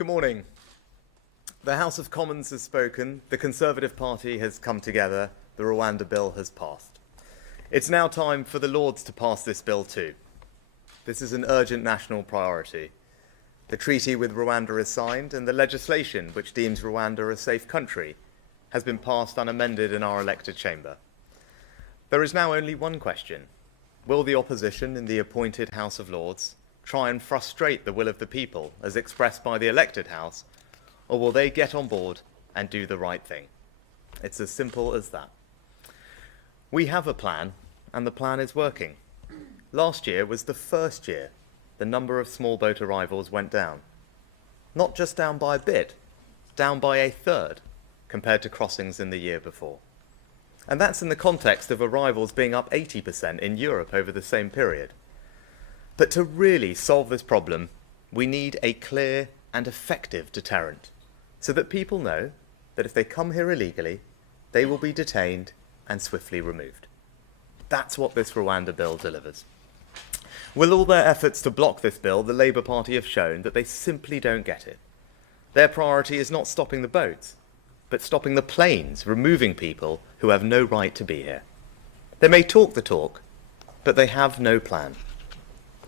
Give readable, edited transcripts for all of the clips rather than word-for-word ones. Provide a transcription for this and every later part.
Good morning. The House of Commons has spoken, the Conservative Party has come together, the Rwanda bill has passed. It's now time for the Lords to pass this bill too. This is an urgent national priority. The treaty with Rwanda is signed, and the legislation which deems Rwanda a safe country has been passed unamended in our elected chamber. There is now only one question. Will the opposition in the appointed House of Lords try and frustrate the will of the people as expressed by the elected House, or will they get on board and do the right thing? It's as simple as that. We have a plan, and the plan is working. Last year was the first year the number of small boat arrivals went down. Not just down by a bit, down by a third compared to crossings in the year before. And that's in the context of arrivals being up 80% in Europe over the same period. But to really solve this problem, we need a clear and effective deterrent, so that people know that if they come here illegally, they will be detained and swiftly removed. That's what this Rwanda bill delivers. With all their efforts to block this bill, the Labour Party have shown that they simply don't get it. Their priority is not stopping the boats, but stopping the planes removing people who have no right to be here. They may talk the talk, but they have no plan.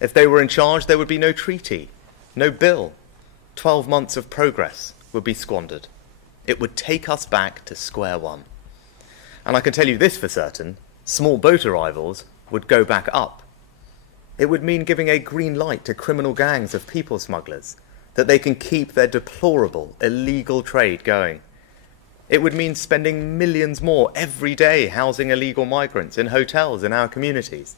If they were in charge, there would be no treaty, no bill. 12 months of progress would be squandered. It would take us back to square one. And I can tell you this for certain, small boat arrivals would go back up. It would mean giving a green light to criminal gangs of people smugglers, that they can keep their deplorable, illegal trade going. It would mean spending millions more every day housing illegal migrants in hotels in our communities.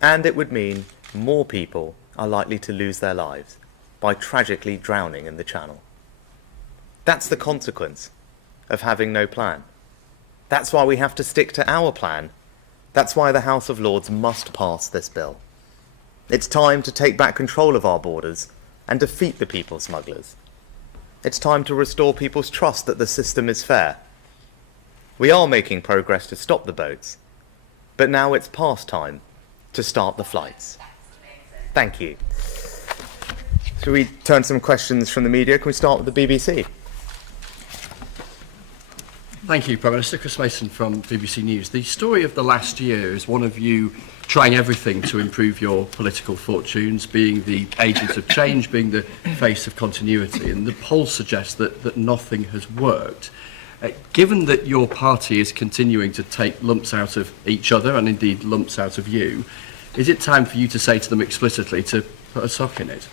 And it would mean more people are likely to lose their lives by tragically drowning in the Channel. That's the consequence of having no plan. That's why we have to stick to our plan. That's why the House of Lords must pass this bill. It's time to take back control of our borders and defeat the people smugglers. It's time to restore people's trust that the system is fair. We are making progress to stop the boats, but now it's past time to start the flights. Thank you. Shall we turn to some questions from the media? Can we start with the BBC? Thank you, Prime Minister. Chris Mason from BBC News. The story of the last year is one of you trying everything to improve your political fortunes, being the agent of change, being the face of continuity, and the polls suggest that nothing has worked. Given that your party is continuing to take lumps out of each other, and indeed lumps out of you, is it time for you to say to them explicitly to put a sock in it?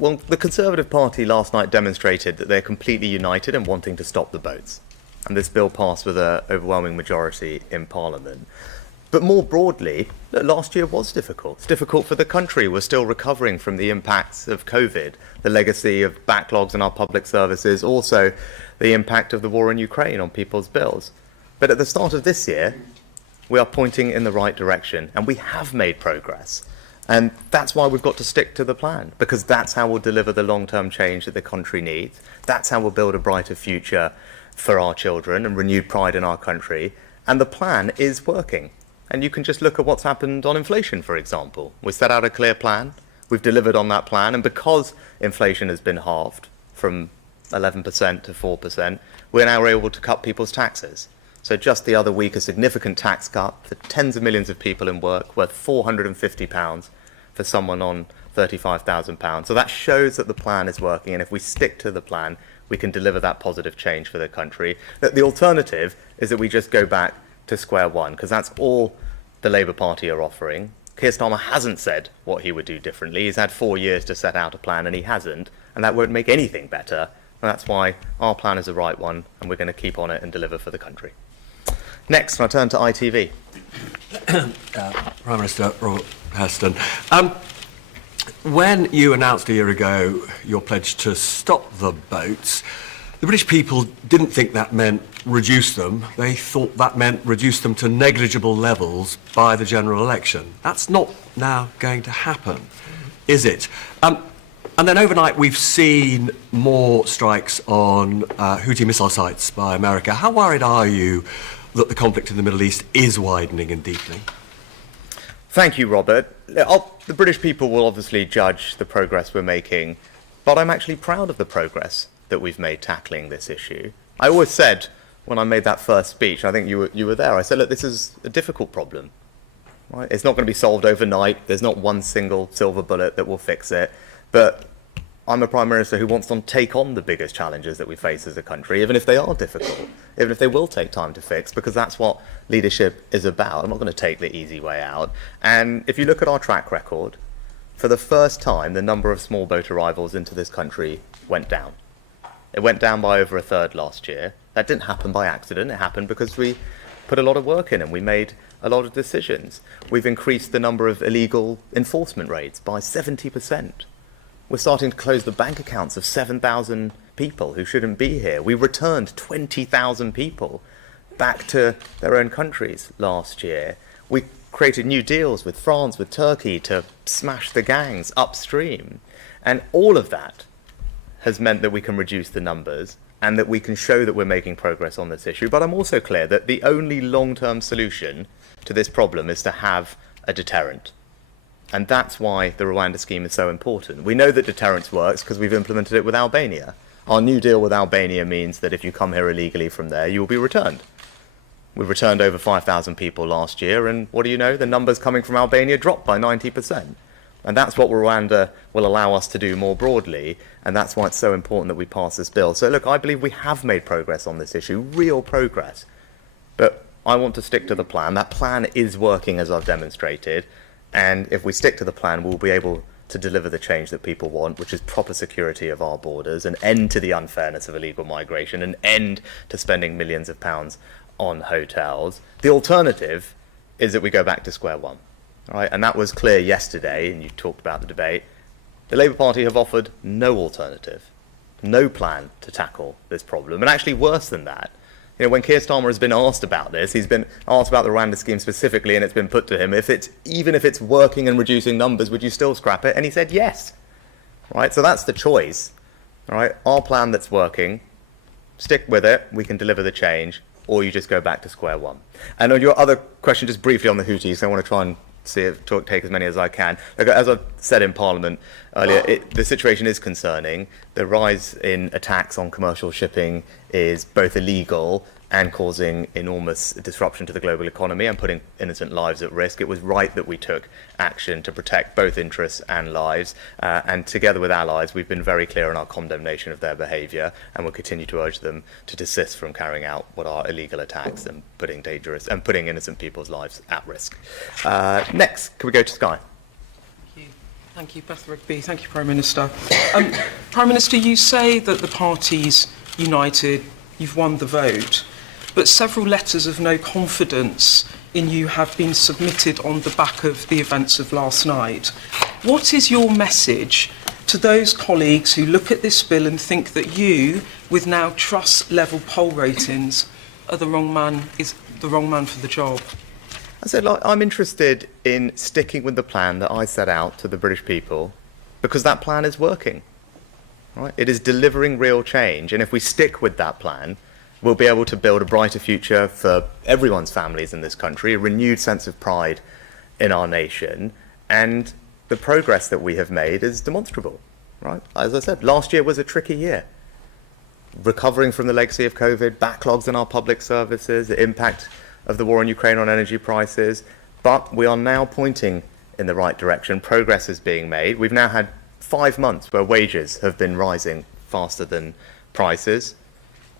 Well, the Conservative Party last night demonstrated that they're completely united in wanting to stop the boats. And this bill passed with an overwhelming majority in Parliament. But more broadly, last year was difficult. It's difficult for the country. We're still recovering from the impacts of COVID, the legacy of backlogs in our public services, also the impact of the war in Ukraine on people's bills. But at the start of this year, we are pointing in the right direction, and we have made progress. And that's why we've got to stick to the plan, because that's how we'll deliver the long-term change that the country needs. That's how we'll build a brighter future for our children and renewed pride in our country. And the plan is working. And you can just look at what's happened on inflation, for example. We set out a clear plan. We've delivered on that plan. And because inflation has been halved from 11% to 4%, we're now able to cut people's taxes. So just the other week, a significant tax cut for tens of millions of people in work, worth £450 for someone on £35,000. So that shows that the plan is working, and if we stick to the plan, we can deliver that positive change for the country. That the alternative is that we just go back to square one, because that's all the Labour Party are offering. Keir Starmer hasn't said what he would do differently. He's had 4 years to set out a plan, and he hasn't, and that won't make anything better. And that's why our plan is the right one, and we're going to keep on it and deliver for the country. Next, I turn to ITV. Prime Minister Robert Heston, when you announced a year ago your pledge to stop the boats, the British people didn't think that meant reduce them. They thought that meant reduce them to negligible levels by the general election. That's not now going to happen, is it? And then overnight we've seen more strikes on Houthi missile sites by America. How worried are you that the conflict in the Middle East is widening and deepening? Thank you, Robert. The British people will obviously judge the progress we're making But I'm actually proud of the progress that we've made tackling this issue. I always said, when I made that first speech, I think you were there, I said, look, this is a difficult problem. Right? It's not going to be solved overnight. There's not one single silver bullet that will fix it. But I'm a Prime Minister who wants to take on the biggest challenges that we face as a country, even if they are difficult, even if they will take time to fix, because that's what leadership is about. I'm not going to take the easy way out. And if you look at our track record, for the first time, the number of small boat arrivals into this country went down. It went down by over a third last year. That didn't happen by accident. It happened because we put a lot of work in and we made a lot of decisions. We've increased the number of illegal enforcement raids by 70%. We're starting to close the bank accounts of 7,000 people who shouldn't be here. We returned 20,000 people back to their own countries last year. We created new deals with France, with Turkey to smash the gangs upstream. And all of that has meant that we can reduce the numbers and that we can show that we're making progress on this issue. But I'm also clear that the only long-term solution to this problem is to have a deterrent. And that's why the Rwanda scheme is so important. We know that deterrence works because we've implemented it with Albania. Our new deal with Albania means that if you come here illegally from there, you will be returned. We returned over 5,000 people last year, and what do you know? The numbers coming from Albania dropped by 90%. And that's what Rwanda will allow us to do more broadly, and that's why it's so important that we pass this bill. So look, I believe we have made progress on this issue, real progress. But I want to stick to the plan. That plan is working, as I've demonstrated. And if we stick to the plan, we'll be able to deliver the change that people want, which is proper security of our borders, an end to the unfairness of illegal migration, an end to spending millions of pounds on hotels. The alternative is that we go back to square one. All right? And that was clear yesterday, and you talked about the debate. The Labour Party have offered no alternative, no plan to tackle this problem. And actually worse than that, you know, when Keir Starmer has been asked about this, he's been asked about the Rwanda scheme specifically, and it's been put to him, even if it's working and reducing numbers, would you still scrap it? And he said yes. Right? So that's the choice. All right? Our plan that's working, stick with it, we can deliver the change, or you just go back to square one. And on your other question, just briefly on the Houthis, I want to try and take as many as I can. Look, as I've said in Parliament earlier, the situation is concerning. The rise in attacks on commercial shipping is both illegal and causing enormous disruption to the global economy and putting innocent lives at risk. It was right that we took action to protect both interests and lives. And together with allies, we've been very clear in our condemnation of their behaviour, and we'll continue to urge them to desist from carrying out what are illegal attacks and putting innocent people's lives at risk. Next, can we go to Sky? Thank you, Beth Rigby. Thank you, Prime Minister. Prime Minister, you say that the party's united, you've won the vote, but several letters of no confidence in you have been submitted on the back of the events of last night. What is your message to those colleagues who look at this bill and think that you, with now trust-level poll ratings, are the wrong man for the job? I said, I'm interested in sticking with the plan that I set out to the British people because that plan is working. Right? It is delivering real change, and if we stick with that plan, we'll be able to build a brighter future for everyone's families in this country, a renewed sense of pride in our nation, and the progress that we have made is demonstrable. Right? As I said, last year was a tricky year. Recovering from the legacy of COVID, backlogs in our public services, the impact of the war in Ukraine on energy prices, but we are now pointing in the right direction. Progress is being made. We've now had 5 months where wages have been rising faster than prices.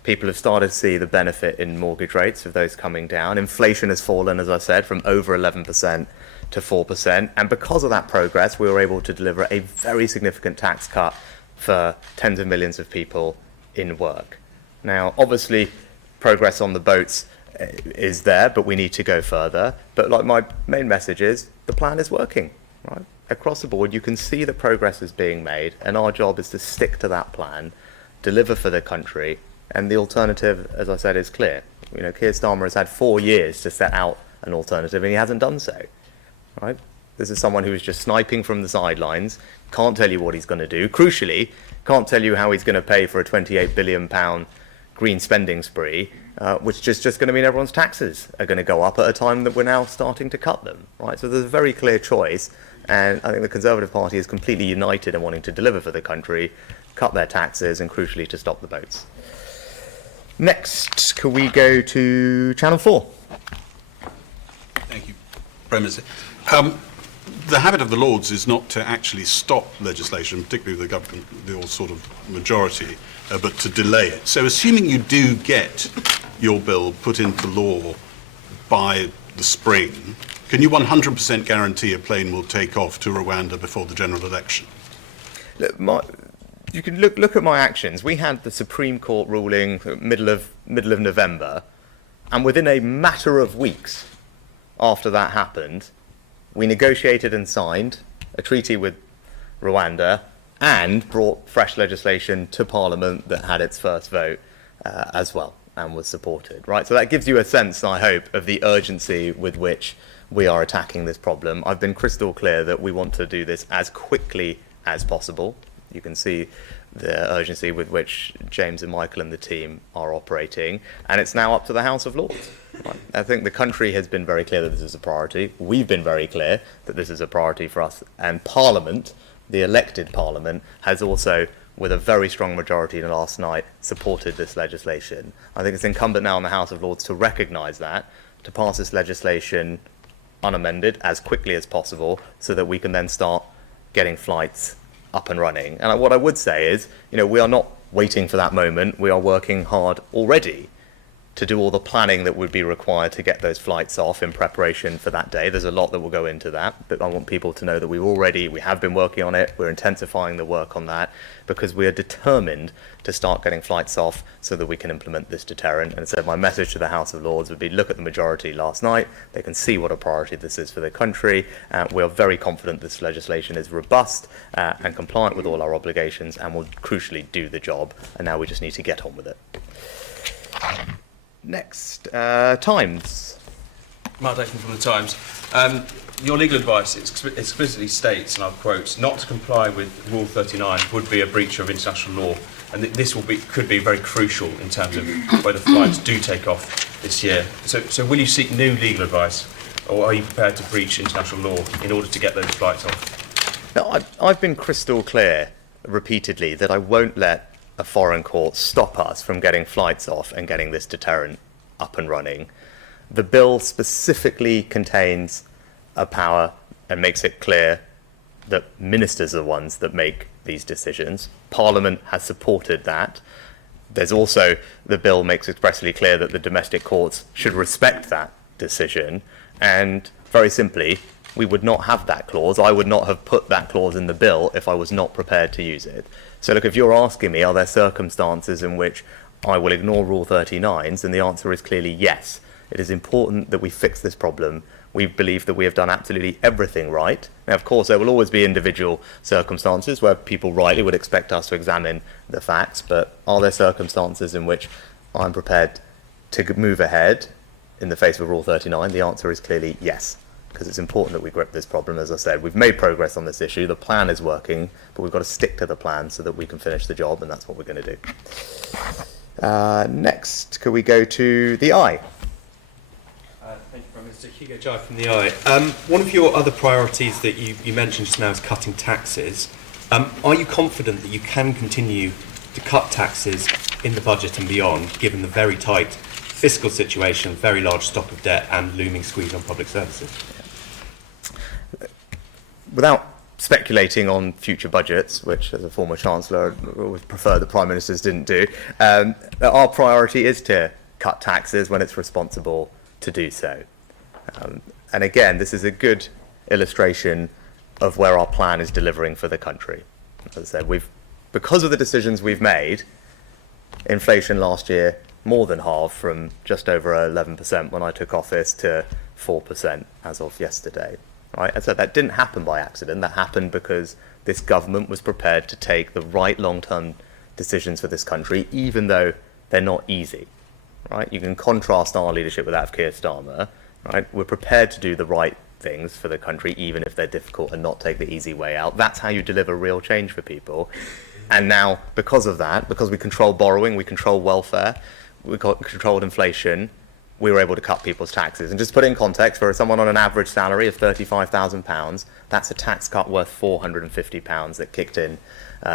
People have started to see the benefit in mortgage rates of those coming down. Inflation has fallen, as I said, from over 11% to 4%. And because of that progress, we were able to deliver a very significant tax cut for tens of millions of people in work. Now, obviously, progress on the boats is there, but we need to go further. But like my main message is, the plan is working, right? Across the board, you can see that progress is being made, and our job is to stick to that plan, deliver for the country, and the alternative, as I said, is clear. You know, Keir Starmer has had 4 years to set out an alternative, and he hasn't done so, right? This is someone who is just sniping from the sidelines, can't tell you what he's going to do. Crucially, can't tell you how he's going to pay for a £28 billion green spending spree, which is just going to mean everyone's taxes are going to go up at a time that we're now starting to cut them, right? So there's a very clear choice. And I think the Conservative Party is completely united in wanting to deliver for the country, cut their taxes, and crucially to stop the boats. Next, could we go to Channel 4? Thank you, Prime Minister. The habit of the Lords is not to actually stop legislation, particularly with the government, the all sort of majority, but to delay it. So assuming you do get your bill put into law by the spring, can you 100% guarantee a plane will take off to Rwanda before the general election? Look, you can look at my actions. We had the Supreme Court ruling middle of November, and within a matter of weeks after that happened, we negotiated and signed a treaty with Rwanda and brought fresh legislation to Parliament that had its first vote as well and was supported. Right, so that gives you a sense, I hope, of the urgency with which we are attacking this problem. I've been crystal clear that we want to do this as quickly as possible. You can see the urgency with which James and Michael and the team are operating, and it's now up to the House of Lords. Right. I think the country has been very clear that this is a priority. We've been very clear that this is a priority for us, and Parliament, the elected Parliament, has also, with a very strong majority last night, supported this legislation. I think it's incumbent now on the House of Lords to recognise that, to pass this legislation unamended as quickly as possible so that we can then start getting flights up and running. And what I would say is, we are not waiting for that moment. We are working hard already to do all the planning that would be required to get those flights off in preparation for that day. There's a lot that will go into that, but I want people to know that we have been working on it. We're intensifying the work on that because we are determined to start getting flights off so that we can implement this deterrent. And so my message to the House of Lords would be, look at the majority last night. They can see what a priority this is for the country. We are very confident this legislation is robust and compliant with all our obligations and will crucially do the job. And now we just need to get on with it. Next, Times. Mark Dayton from the Times. Your legal advice explicitly states, and I'll quote, not to comply with Rule 39 would be a breach of international law, and this could be very crucial in terms of whether flights do take off this year. So will you seek new legal advice, or are you prepared to breach international law in order to get those flights off? Now, I've been crystal clear repeatedly that I won't let a foreign court stop us from getting flights off and getting this deterrent up and running. The bill specifically contains a power and makes it clear that ministers are the ones that make these decisions. Parliament has supported that. There's also, the bill makes expressly clear that the domestic courts should respect that decision, and very simply, we would not have that clause. I would not have put that clause in the bill if I was not prepared to use it. So look, if you're asking me, are there circumstances in which I will ignore Rule 39s, then the answer is clearly yes. It is important that we fix this problem. We believe that we have done absolutely everything right. Now, of course, there will always be individual circumstances where people rightly would expect us to examine the facts, but are there circumstances in which I'm prepared to move ahead in the face of Rule 39? The answer is clearly yes, because it's important that we grip this problem. As I said, we've made progress on this issue. The plan is working, but we've got to stick to the plan so that we can finish the job, and that's what we're going to do. Next, could we go to the Eye? Thank you, Prime Minister. Hugo Jai from the Eye. One of your other priorities that you mentioned just now is cutting taxes. Are you confident that you can continue to cut taxes in the budget and beyond, given the very tight fiscal situation, very large stock of debt and looming squeeze on public services? Without speculating on future budgets, which as a former Chancellor I would prefer the Prime Ministers didn't do, our priority is to cut taxes when it's responsible to do so. And again, this is a good illustration of where our plan is delivering for the country. As I said, because of the decisions we've made, inflation last year more than halved from just over 11% when I took office to 4% as of yesterday. Right? And so that didn't happen by accident. That happened because this government was prepared to take the right long-term decisions for this country, even though they're not easy. Right? You can contrast our leadership with that of Keir Starmer. Right? We're prepared to do the right things for the country, even if they're difficult, and not take the easy way out. That's how you deliver real change for people. And now, because of that, because we control borrowing, we control welfare, we've got controlled inflation, we were able to cut people's taxes. And just to put it in context, for someone on an average salary of £35,000, that's a tax cut worth £450 that kicked in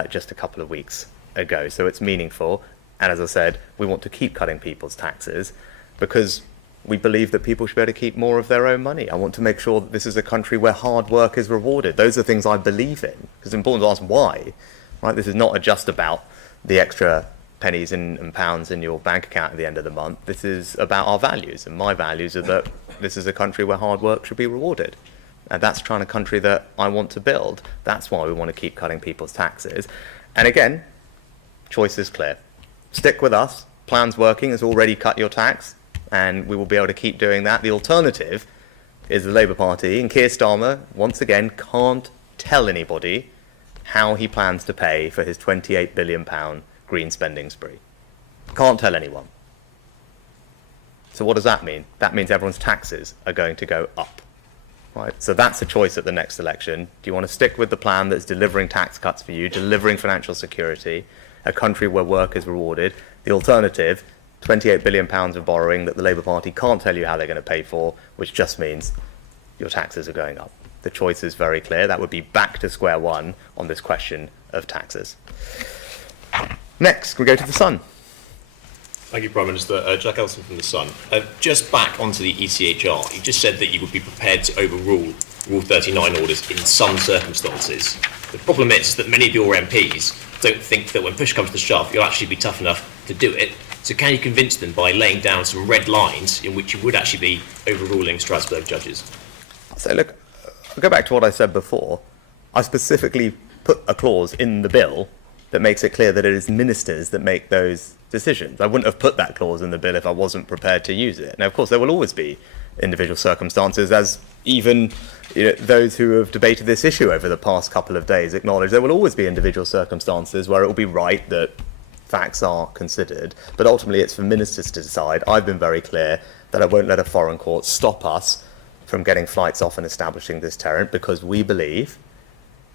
just a couple of weeks ago. So it's meaningful. And as I said, we want to keep cutting people's taxes because we believe that people should be able to keep more of their own money. I want to make sure that this is a country where hard work is rewarded. Those are things I believe in. It's important to ask why. Right? This is not just about the extra pennies and pounds in your bank account at the end of the month. This is about our values, and my values are that this is a country where hard work should be rewarded. And that's the kind of country that I want to build. That's why we want to keep cutting people's taxes. And again, choice is clear. Stick with us. Plan's working. It's already cut your tax, and we will be able to keep doing that. The alternative is the Labour Party, and Keir Starmer, once again, can't tell anybody how he plans to pay for his £28 billion green spending spree. Can't tell anyone. So what does that mean? That means everyone's taxes are going to go up. Right? So that's a choice at the next election. Do you want to stick with the plan that's delivering tax cuts for you, delivering financial security, a country where work is rewarded? The alternative, £28 billion of borrowing that the Labour Party can't tell you how they're going to pay for, which just means your taxes are going up. The choice is very clear. That would be back to square one on this question of taxes. Next, we go to the Sun. Thank you, Prime Minister. Jack Elson from the Sun. Just back onto the ECHR, you just said that you would be prepared to overrule Rule 39 orders in some circumstances. The problem is that many of your MPs don't think that when push comes to shove, you'll actually be tough enough to do it. So can you convince them by laying down some red lines in which you would actually be overruling Strasbourg judges? So look, I'll go back to what I said before. I specifically put a clause in the bill that makes it clear that it is ministers that make those decisions. I wouldn't have put that clause in the bill if I wasn't prepared to use it. Now, of course, there will always be individual circumstances, as even those who have debated this issue over the past couple of days acknowledge there will always be individual circumstances where it will be right that facts are considered. But ultimately, it's for ministers to decide. I've been very clear that I won't let a foreign court stop us from getting flights off and establishing this deterrent, because we believe,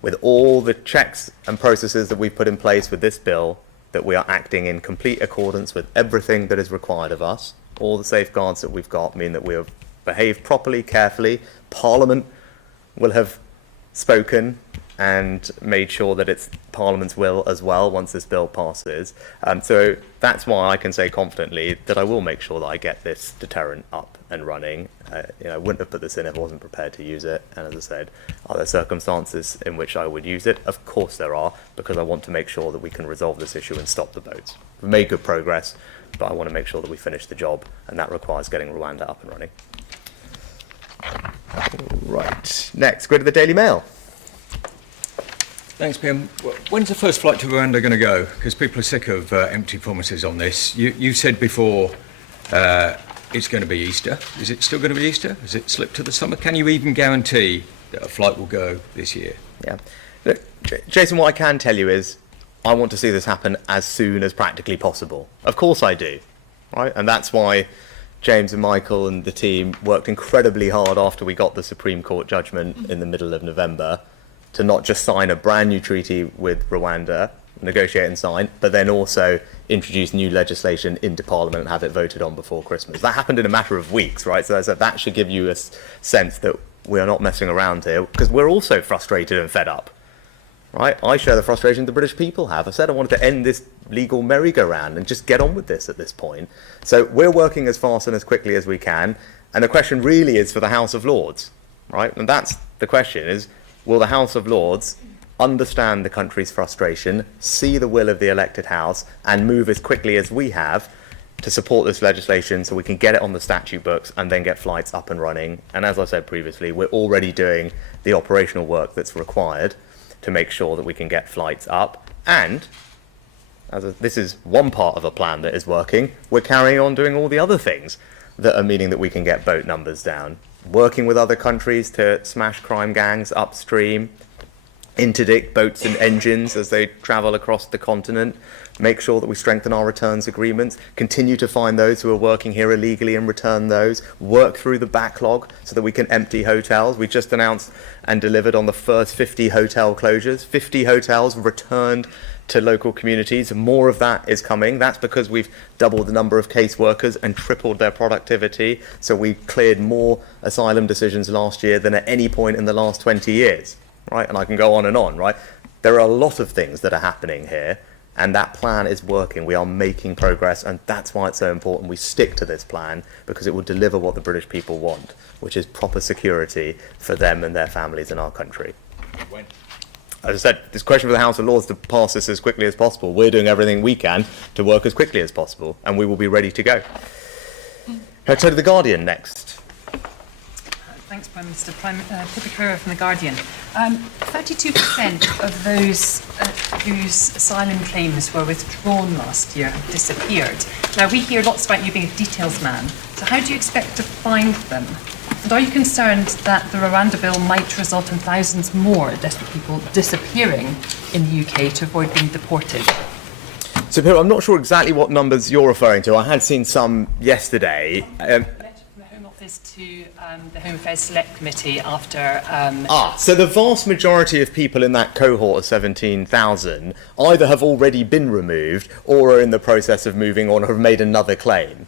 with all the checks and processes that we've put in place with this bill, that we are acting in complete accordance with everything that is required of us. All the safeguards that we've got mean that we have behaved properly, carefully. Parliament will have spoken and made sure that it's Parliament's will as well once this bill passes. So that's why I can say confidently that I will make sure that I get this deterrent up and running. I wouldn't have put this in if I wasn't prepared to use it. And as I said, are there circumstances in which I would use it? Of course there are, because I want to make sure that we can resolve this issue and stop the boats. We've made good progress, but I want to make sure that we finish the job, and that requires getting Rwanda up and running. Right, next, go to the Daily Mail. Thanks, PM. When's the first flight to Rwanda going to go? Because people are sick of empty promises on this. You said before it's going to be Easter. Is it still going to be Easter? Has it slipped to the summer? Can you even guarantee that a flight will go this year? Yeah. Look, Jason, what I can tell you is I want to see this happen as soon as practically possible. Of course I do, right? And that's why James and Michael and the team worked incredibly hard after we got the Supreme Court judgment in the middle of November to not just sign a brand new treaty with Rwanda, negotiate and sign, but then also introduce new legislation into Parliament and have it voted on before Christmas. That happened in a matter of weeks, right? So that should give you a sense that we are not messing around here, because we're also frustrated and fed up, right? I share the frustration the British people have. I said I wanted to end this legal merry-go-round and just get on with this at this point. So we're working as fast and as quickly as we can, and the question really is for the House of Lords, right? And that's the question is, will the House of Lords understand the country's frustration, see the will of the elected House, and move as quickly as we have to support this legislation so we can get it on the statute books and then get flights up and running? And as I said previously, we're already doing the operational work that's required to make sure that we can get flights up. And this is one part of a plan that is working. We're carrying on doing all the other things that are meaning that we can get boat numbers down. Working with other countries to smash crime gangs upstream, interdict boats and engines as they travel across the continent, make sure that we strengthen our returns agreements, continue to find those who are working here illegally and return those, work through the backlog so that we can empty hotels. We just announced and delivered on the first 50 hotel closures. 50 hotels returned to local communities. More of that is coming. That's because we've doubled the number of caseworkers and tripled their productivity. So we cleared more asylum decisions last year than at any point in the last 20 years, right? And I can go on, right? There are a lot of things that are happening here, and that plan is working. We are making progress, and that's why it's so important we stick to this plan, because it will deliver what the British people want, which is proper security for them and their families in our country. When? As I said, this question for the House of Lords to pass this as quickly as possible. We're doing everything we can to work as quickly as possible, and we will be ready to go. Let's go to The Guardian next. Thanks, Prime Minister. Pippa Currer from The Guardian. 32% of those whose asylum claims were withdrawn last year have disappeared. Now, we hear lots about you being a details man. So how do you expect to find them? And are you concerned that the Rwanda bill might result in thousands more desperate people disappearing in the UK to avoid being deported? So, Pippa, I'm not sure exactly what numbers you're referring to. I had seen some yesterday. To the Home Affairs Select Committee after... So the vast majority of people in that cohort of 17,000 either have already been removed or are in the process of moving on or have made another claim.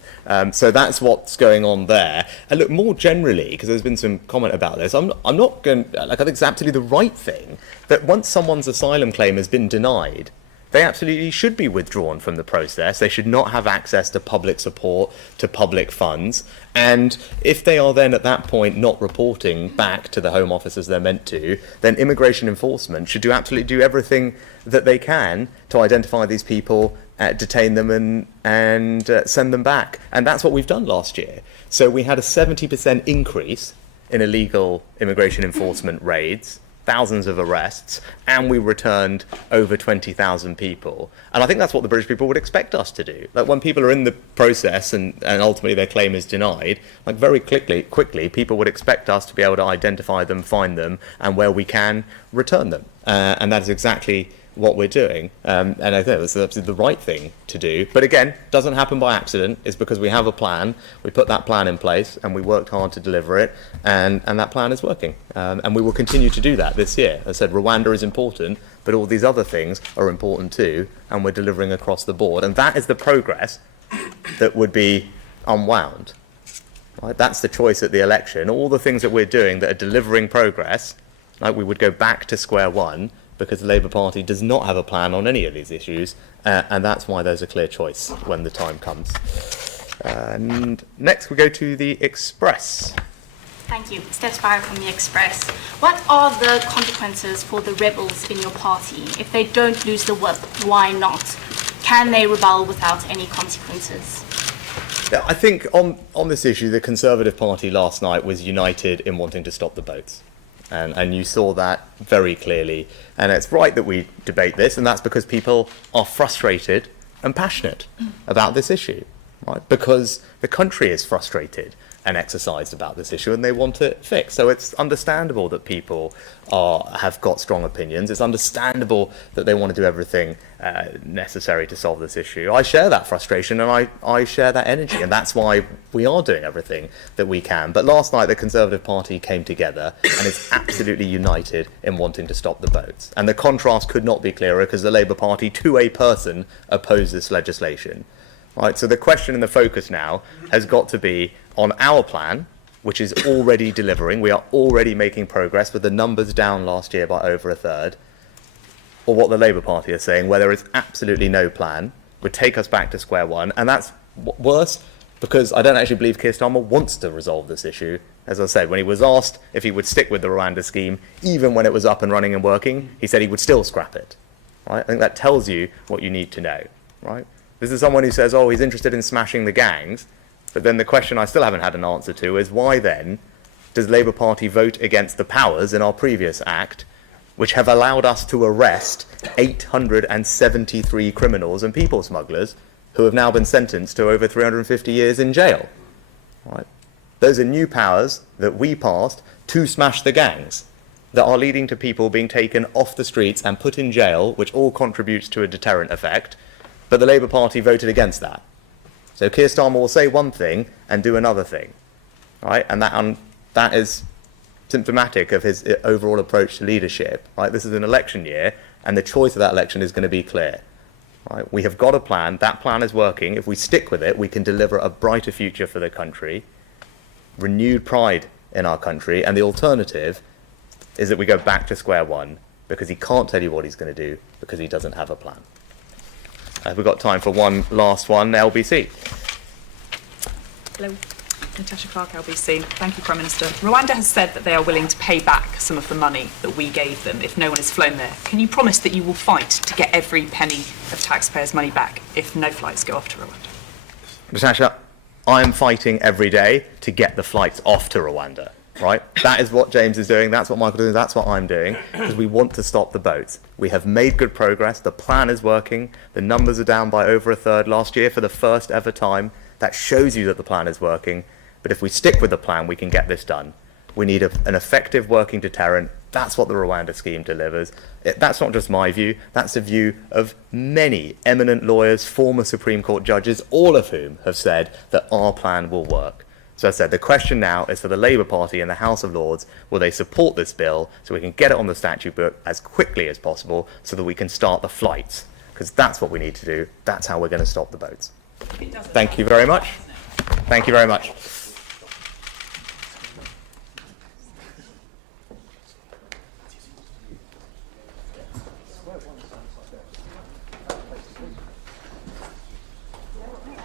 So that's what's going on there. And look, more generally, because there's been some comment about this, I'm not going... I think it's absolutely the right thing that once someone's asylum claim has been denied, they absolutely should be withdrawn from the process. They should not have access to public support, to public funds. And if they are then at that point not reporting back to the Home Office as they're meant to, then immigration enforcement should absolutely do everything that they can to identify these people, detain them and send them back. And that's what we've done last year. So we had a 70% increase in illegal immigration enforcement raids, thousands of arrests, and we returned over 20,000 people. And I think that's what the British people would expect us to do. Like when people are in the process and ultimately their claim is denied, like very quickly, people would expect us to be able to identify them, find them, and where we can, return them. And that is exactly what we're doing. And I think it's absolutely the right thing to do. But again, doesn't happen by accident. It's because we have a plan. We put that plan in place and we worked hard to deliver it. And that plan is working. And we will continue to do that this year. As I said, Rwanda is important, but all these other things are important too. And we're delivering across the board. And that is the progress that would be unwound. Right? That's the choice at the election. All the things that we're doing that are delivering progress, like we would go back to square one, because the Labour Party does not have a plan on any of these issues, and that's why there's a clear choice when the time comes. And next we go to the Express. Thank you. Steph Sparrow from the Express. What are the consequences for the rebels in your party? If they don't lose the whip, why not? Can they rebel without any consequences? Yeah, I think on this issue, the Conservative Party last night was united in wanting to stop the boats. And you saw that very clearly. And it's right that we debate this, and that's because people are frustrated and passionate about this issue, right? Because the country is frustrated and exercised about this issue, and they want it fixed. So it's understandable that people have got strong opinions. It's understandable that they want to do everything necessary to solve this issue. I share that frustration, and I share that energy, and that's why we are doing everything that we can. But last night, the Conservative Party came together and is absolutely united in wanting to stop the boats. And the contrast could not be clearer, because the Labour Party, to a person, opposed this legislation. Right, so the question and the focus now has got to be on our plan, which is already delivering. We are already making progress, with the numbers down last year by over a third, or what the Labour Party are saying, where there is absolutely no plan, would take us back to square one. And that's worse, because I don't actually believe Keir Starmer wants to resolve this issue. As I said, when he was asked if he would stick with the Rwanda scheme, even when it was up and running and working, he said he would still scrap it. Right? I think that tells you what you need to know. Right? This is someone who says, oh, he's interested in smashing the gangs. But then the question I still haven't had an answer to is, why then does the Labour Party vote against the powers in our previous act, which have allowed us to arrest 873 criminals and people smugglers who have now been sentenced to over 350 years in jail? Right? Those are new powers that we passed to smash the gangs. that are leading to people being taken off the streets and put in jail, which all contributes to a deterrent effect, but the Labour Party voted against that. So Keir Starmer will say one thing and do another thing, right? And that is symptomatic of his overall approach to leadership, right? This is an election year, and the choice of that election is going to be clear, right? We have got a plan. That plan is working. If we stick with it, we can deliver a brighter future for the country, renewed pride in our country, and the alternative is that we go back to square one because he can't tell you what he's going to do because he doesn't have a plan. We've got time for one last one, LBC. Hello, Natasha Clark, LBC. Thank you, Prime Minister. Rwanda has said that they are willing to pay back some of the money that we gave them if no one has flown there. Can you promise that you will fight to get every penny of taxpayers' money back if no flights go off to Rwanda? Natasha, I'm fighting every day to get the flights off to Rwanda, right? That is what James is doing, that's what Michael is doing, that's what I'm doing, because we want to stop the boats. We have made good progress, the plan is working, the numbers are down by over a third last year for the first ever time. That shows you that the plan is working, but if we stick with the plan, we can get this done. We need an effective working deterrent. That's what the Rwanda scheme delivers. That's not just my view, that's the view of many eminent lawyers, former Supreme Court judges, all of whom have said that our plan will work. So as I said, the question now is for the Labour Party in the House of Lords, will they support this bill so we can get it on the statute book as quickly as possible so that we can start the flights? Because that's what we need to do. That's how we're going to stop the boats. Thank you very much. Thank you very much.